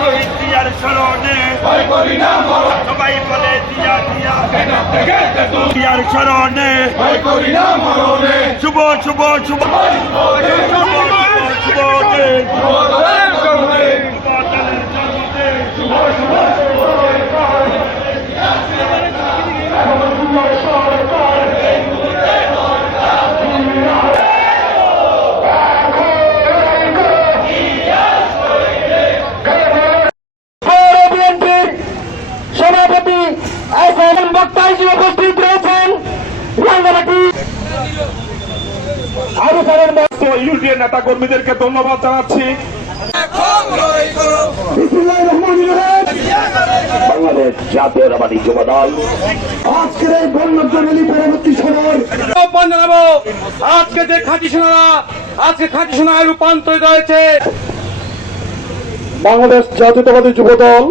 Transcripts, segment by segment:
শহীদ দিয়ার স্মরণে সবাই বলে দিয়া দিয়া দিয়ার স্মরণে শুভ শুভ শুভ শুভ শুভ দিন সভাপতি বক্তা হিসেবে উপস্থিত রয়েছেন রাঙ্গামাটি ইউনিয়ন নেতা কর্মীদেরকে ধন্যবাদ জানাচ্ছি। বাংলাদেশ জাতীয়তাবাদী যুব দল আজকের এই বন্যপ্রাণ র্যালি পরবর্তী সময় জানাবো আজকে যে খাঁটি সোনারা আজকে খাঁটি সোনায় রূপান্তরিত হয়েছে। বাংলাদেশ জাতীয়তাবাদী যুব দল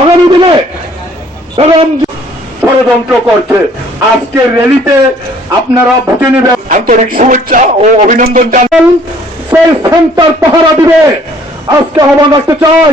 আগামী দিনে ষড়যন্ত্র করছে। আজকের র্যালিতে আপনারা ভোটে নেবেন। আন্তরিক শুভেচ্ছা ও অভিনন্দন জানান। সেই সেন্টার পাহারা দিবে আজকে আহ্বান রাখতে চাই।